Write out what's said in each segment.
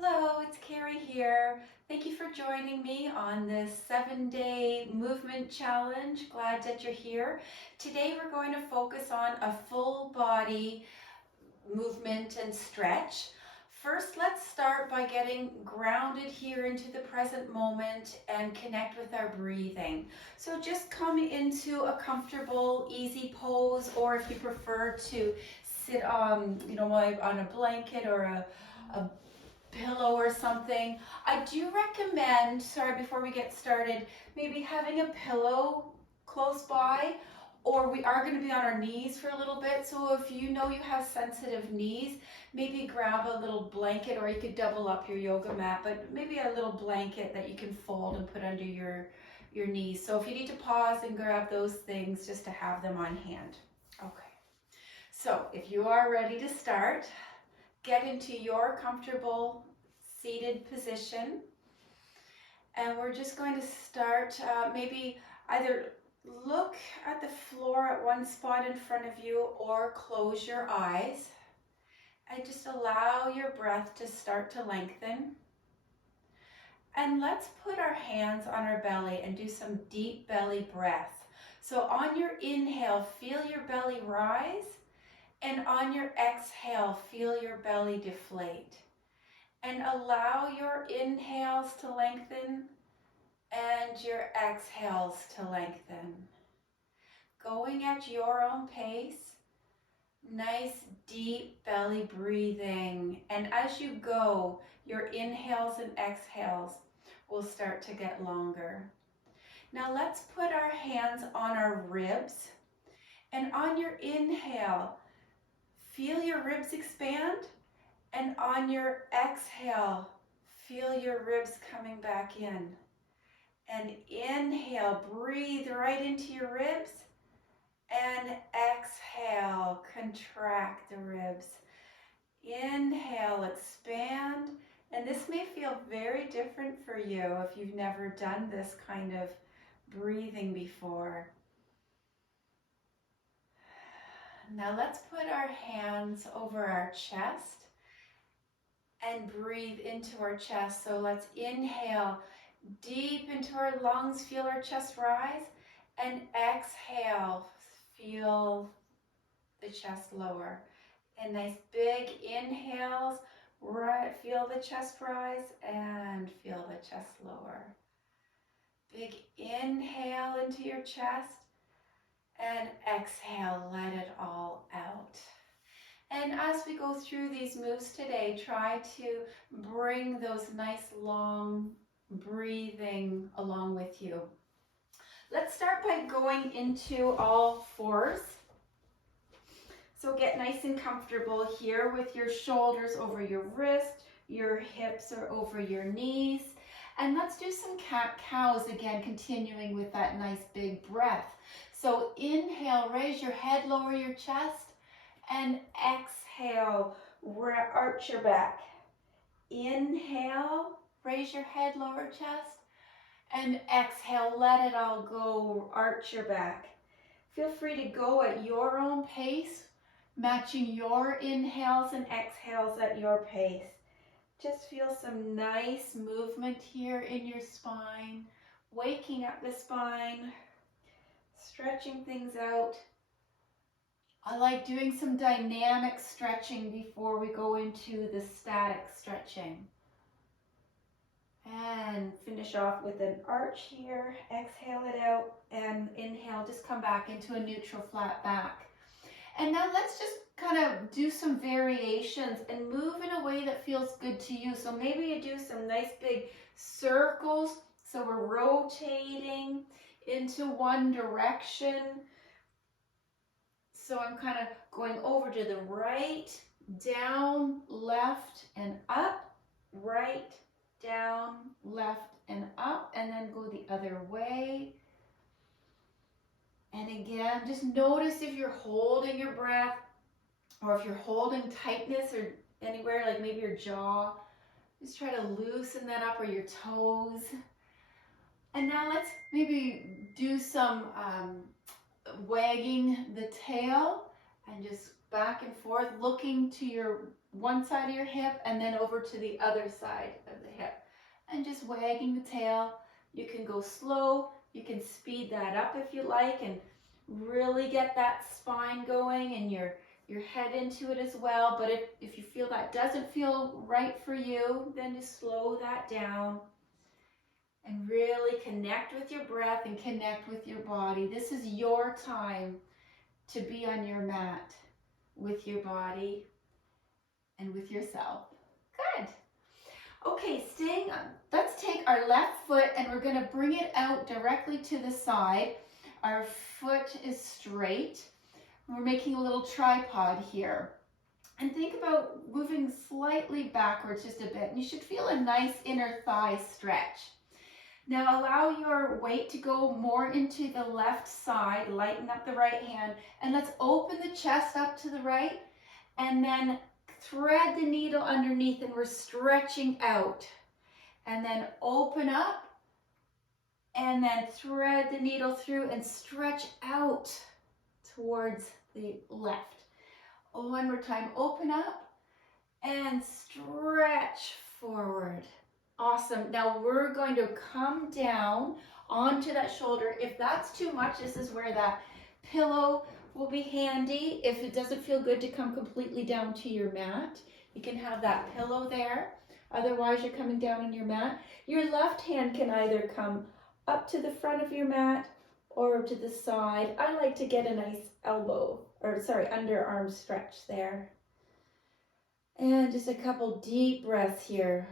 Hello, it's Carrie here. Thank you for joining me on this 7-day movement challenge. Glad that you're here. Today we're going to focus on a full body movement and stretch. First, let's start by getting grounded here into the present moment and connect with our breathing. So just come into a comfortable, easy pose, or if you prefer to sit on a blanket or a pillow or something. I do recommend, sorry, before we get started, maybe having a pillow close by, or we are going to be on our knees for a little bit. So if you know you have sensitive knees, maybe grab a little blanket, or you could double up your yoga mat, but maybe a little blanket that you can fold and put under your knees. So if you need to pause and grab those things, just to have them on hand. Okay. So if you are ready to start, get into your comfortable seated position. And we're just going to start, maybe either look at the floor at one spot in front of you or close your eyes. And just allow your breath to start to lengthen. And let's put our hands on our belly and do some deep belly breath. So on your inhale, feel your belly rise. And on your exhale, feel your belly deflate. And allow your inhales to lengthen and your exhales to lengthen. Going at your own pace, nice deep belly breathing. And as you go, your inhales and exhales will start to get longer. Now let's put our hands on our ribs. And on your inhale, feel your ribs expand, and on your exhale, feel your ribs coming back in. And inhale, breathe right into your ribs, and exhale, contract the ribs. Inhale, expand, and this may feel very different for you if you've never done this kind of breathing before. Now let's put our hands over our chest and breathe into our chest. So let's inhale deep into our lungs, feel our chest rise, and exhale, feel the chest lower. And nice big inhales, right, feel the chest rise and feel the chest lower. Big inhale into your chest, and exhale, let it all out. And as we go through these moves today, try to bring those nice long breathing along with you. Let's start by going into all fours. So get nice and comfortable here with your shoulders over your wrist, your hips are over your knees. And let's do some cat-cows again, continuing with that nice big breath. So inhale, raise your head, lower your chest, and exhale, arch your back. Inhale, raise your head, lower chest, and exhale, let it all go, arch your back. Feel free to go at your own pace, matching your inhales and exhales at your pace. Just feel some nice movement here in your spine, waking up the spine, stretching things out. I like doing some dynamic stretching before we go into the static stretching. And finish off with an arch here, exhale it out, and inhale, just come back into a neutral flat back. And now let's just kind of do some variations and move in a way that feels good to you. So maybe you do some nice big circles. So we're rotating into one direction. So I'm kind of going over to the right, down, left, and up, right, down, left, and up, and then go the other way. And again, just notice if you're holding your breath or if you're holding tightness or anywhere, like maybe your jaw. Just try to loosen that up, or your toes. And now let's maybe do some wagging the tail and just back and forth, looking to your one side of your hip and then over to the other side of the hip. And just wagging the tail. You can go slow, you can speed that up if you like and really get that spine going and your head into it as well. But if you feel that doesn't feel right for you, then just slow that down and really connect with your breath and connect with your body. This is your time to be on your mat with your body and with yourself. Good. Okay, staying on. Let's take our left foot and we're going to bring it out directly to the side. Our foot is straight. We're making a little tripod here. And think about moving slightly backwards just a bit. And you should feel a nice inner thigh stretch. Now allow your weight to go more into the left side, lighten up the right hand, and let's open the chest up to the right, and then thread the needle underneath, and we're stretching out. And then open up, and then thread the needle through and stretch out towards the left. One more time, open up and stretch forward. Awesome. Now we're going to come down onto that shoulder. If that's too much, this is where that pillow will be handy. If it doesn't feel good to come completely down to your mat, you can have that pillow there. Otherwise, you're coming down on your mat. Your left hand can either come up to the front of your mat or to the side. I like to get a nice underarm stretch there. And just a couple deep breaths here.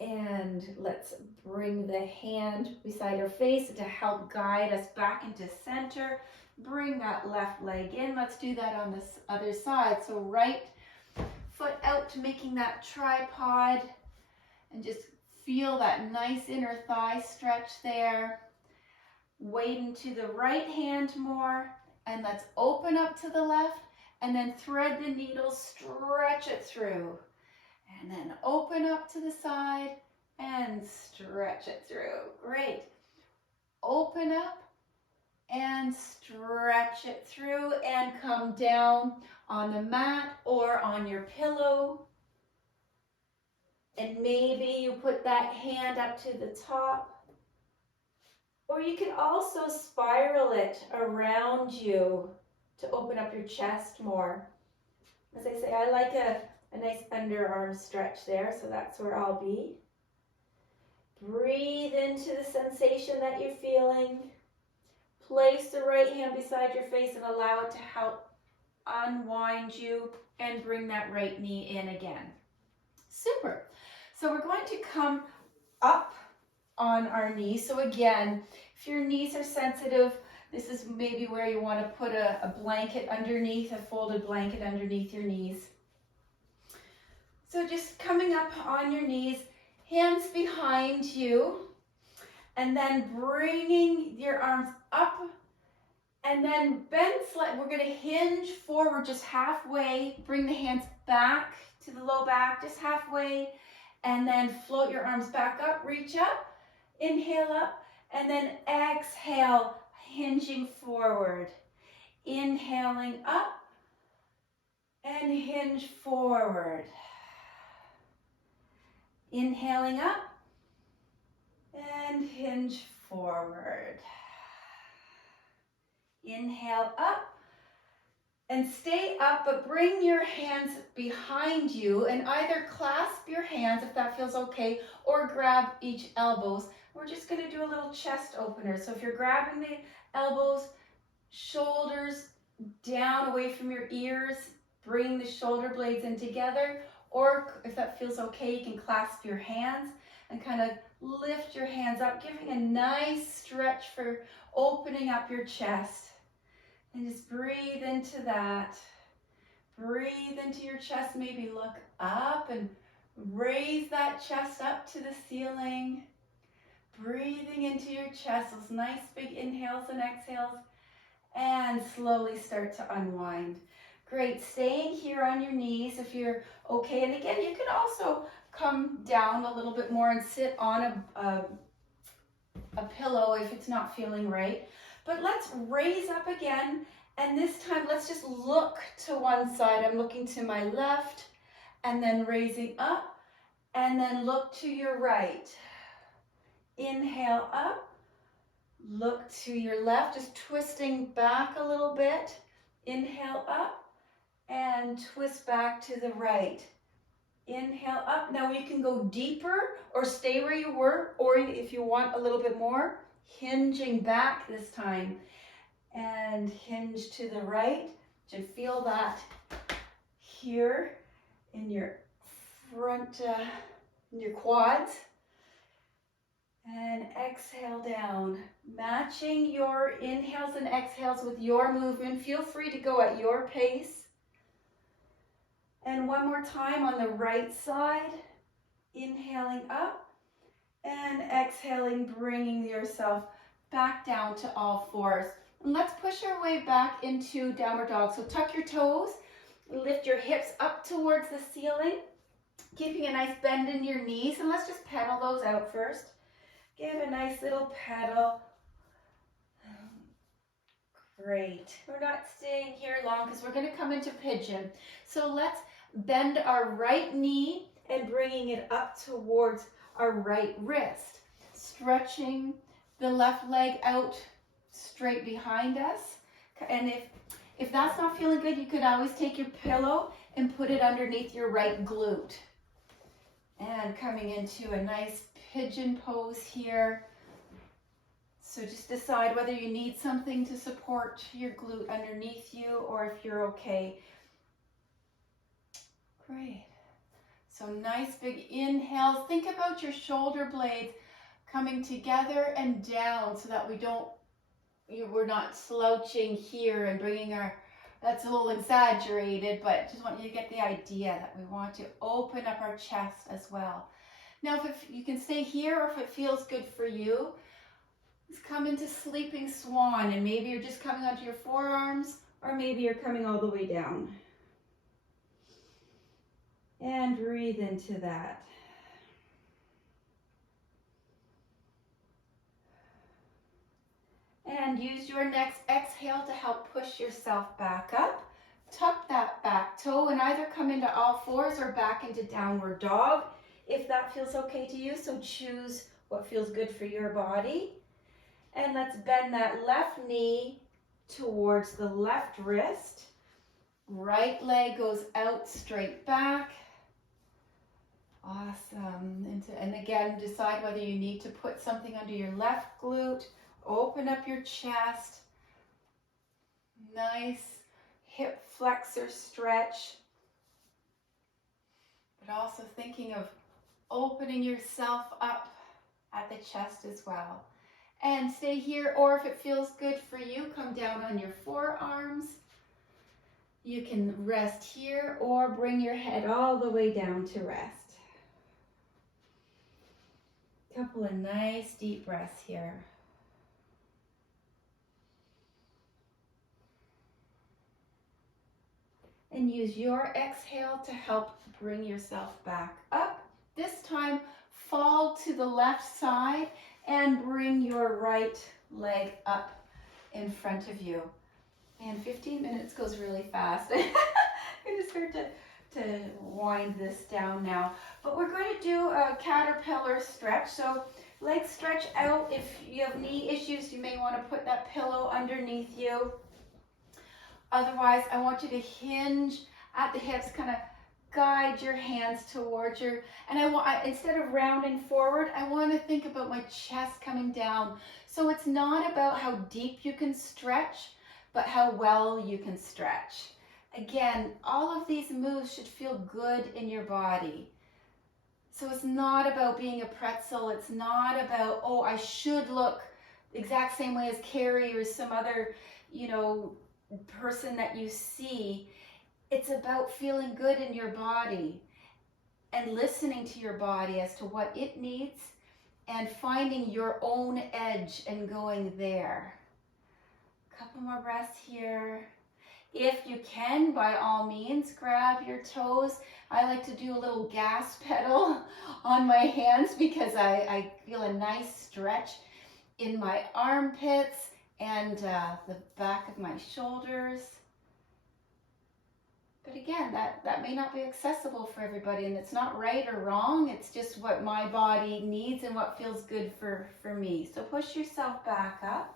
And let's bring the hand beside our face to help guide us back into center. Bring that left leg in. Let's do that on this other side. So right foot out to making that tripod. And just feel that nice inner thigh stretch there. Weight into the right hand more. And let's open up to the left. And then thread the needle, stretch it through. And then open up to the side and stretch it through. Great. Open up and stretch it through and come down on the mat or on your pillow. And maybe you put that hand up to the top. Or you can also spiral it around you to open up your chest more. As I say, I like a nice underarm stretch there, so that's where I'll be. Breathe into the sensation that you're feeling. Place the right hand beside your face and allow it to help unwind you and bring that right knee in again. Super. So we're going to come up on our knees. So again, if your knees are sensitive, this is maybe where you want to put a blanket underneath, a folded blanket underneath your knees. So just coming up on your knees, hands behind you, and then bringing your arms up, and then bend slightly. We're going to hinge forward just halfway, bring the hands back to the low back, just halfway, and then float your arms back up, reach up, inhale up, and then exhale, hinging forward. Inhaling up, and hinge forward. Inhaling up and hinge forward. Inhale up and stay up, but bring your hands behind you and either clasp your hands if that feels okay or grab each elbows. We're just going to do a little chest opener. So if you're grabbing the elbows, shoulders down away from your ears, bring the shoulder blades in together. Or if that feels okay, you can clasp your hands and kind of lift your hands up, giving a nice stretch for opening up your chest. And just breathe into that. Breathe into your chest. Maybe look up and raise that chest up to the ceiling. Breathing into your chest, those nice big inhales and exhales. And slowly start to unwind. Great, staying here on your knees if you're okay. And again, you can also come down a little bit more and sit on a pillow if it's not feeling right. But let's raise up again And this time, let's just look to one side. I'm looking to my left and then raising up, and then look to your right. Inhale up, look to your left, just twisting back a little bit. Inhale up and twist back to the right. Inhale up. Now you can go deeper or stay where you were, or if you want a little bit more, hinging back this time. And hinge to the right. You feel that here in your front, in your quads. And exhale down. Matching your inhales and exhales with your movement. Feel free to go at your pace. And one more time on the right side. Inhaling up and exhaling, bringing yourself back down to all fours. And let's push our way back into downward dog. So tuck your toes, lift your hips up towards the ceiling, keeping a nice bend in your knees. And let's just pedal those out first. Give a nice little pedal. Great. We're not staying here long because we're going to come into pigeon. So let's bend our right knee and bringing it up towards our right wrist. Stretching the left leg out straight behind us. And if that's not feeling good, you could always take your pillow and put it underneath your right glute. And coming into a nice pigeon pose here. So just decide whether you need something to support your glute underneath you or if you're okay. Great. So nice big inhales. Think about your shoulder blades coming together and down so that we're not slouching here and bringing that's a little exaggerated, but just want you to get the idea that we want to open up our chest as well. Now, if you can stay here or if it feels good for you, just come into sleeping swan, and maybe you're just coming onto your forearms or maybe you're coming all the way down. And breathe into that. And use your next exhale to help push yourself back up. Tuck that back toe and either come into all fours or back into downward dog if that feels okay to you. So choose what feels good for your body. And let's bend that left knee towards the left wrist. Right leg goes out straight back. Awesome. And again, decide whether you need to put something under your left glute. Open up your chest. Nice hip flexor stretch. But also thinking of opening yourself up at the chest as well. And stay here, or if it feels good for you, come down on your forearms. You can rest here or bring your head all the way down to rest. Couple of nice deep breaths here. And use your exhale to help bring yourself back up. This time, fall to the left side and bring your right leg up in front of you. And 15 minutes goes really fast. I just start to wind this down now. But we're going to do a caterpillar stretch. So legs stretch out. If you have knee issues, you may want to put that pillow underneath you. Otherwise, I want you to hinge at the hips, kind of guide your hands towards your, and instead of rounding forward, I want to think about my chest coming down. So it's not about how deep you can stretch, but how well you can stretch. Again, all of these moves should feel good in your body. So it's not about being a pretzel. It's not about, oh, I should look the exact same way as Carrie or some other, person that you see. It's about feeling good in your body and listening to your body as to what it needs and finding your own edge and going there. A couple more breaths here. If you can, by all means, grab your toes. I like to do a little gas pedal on my hands because I feel a nice stretch in my armpits and the back of my shoulders. But again, that may not be accessible for everybody, and it's not right or wrong. It's just what my body needs and what feels good for me. So push yourself back up.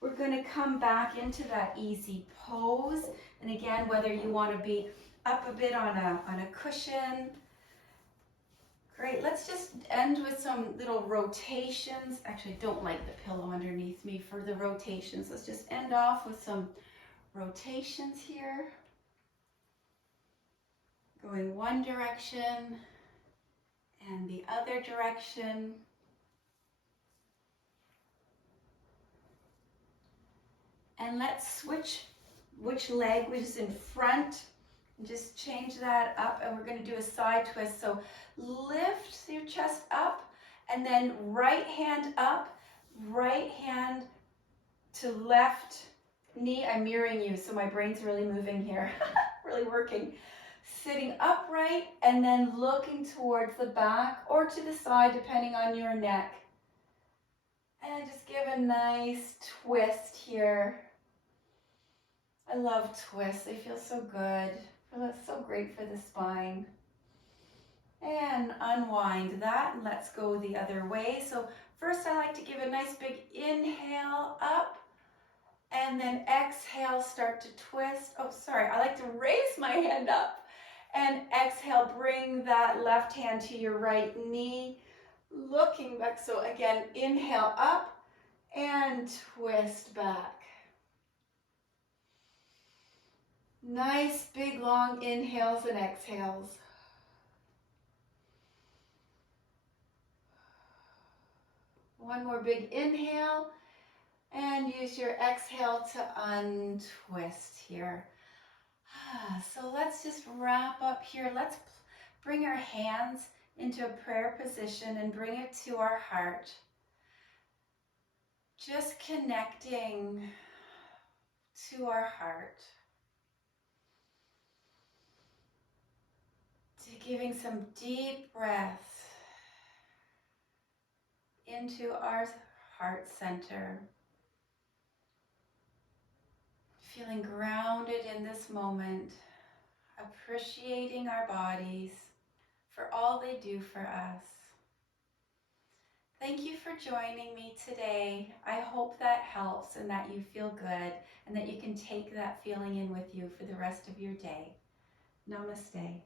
We're going to come back into that easy pose. And again, whether you want to be up a bit on a cushion. Great. Let's just end with some little rotations. Actually, I don't like the pillow underneath me for the rotations. Let's just end off with some rotations here. Going one direction and the other direction. And let's switch which leg was in front. And just change that up, and we're going to do a side twist. So lift your chest up, and then right hand up, right hand to left knee. I'm mirroring you, so my brain's really moving here, really working. Sitting upright and then looking towards the back or to the side, depending on your neck. And just give a nice twist here. I love twists. They feel so good. That's so great for the spine. And unwind that, and let's go the other way. So first I like to give a nice big inhale up, and then exhale, start to twist. Oh, sorry, I like to raise my hand up. And exhale, bring that left hand to your right knee, looking back. So again, inhale up and twist back. Nice big long inhales and exhales. One more big inhale, and use your exhale to untwist here. So let's just wrap up here. Let's bring our hands into a prayer position and bring it to our heart. Just connecting to our heart. To giving some deep breaths into our heart center. Feeling grounded in this moment, appreciating our bodies for all they do for us. Thank you for joining me today. I hope that helps and that you feel good and that you can take that feeling in with you for the rest of your day. Namaste.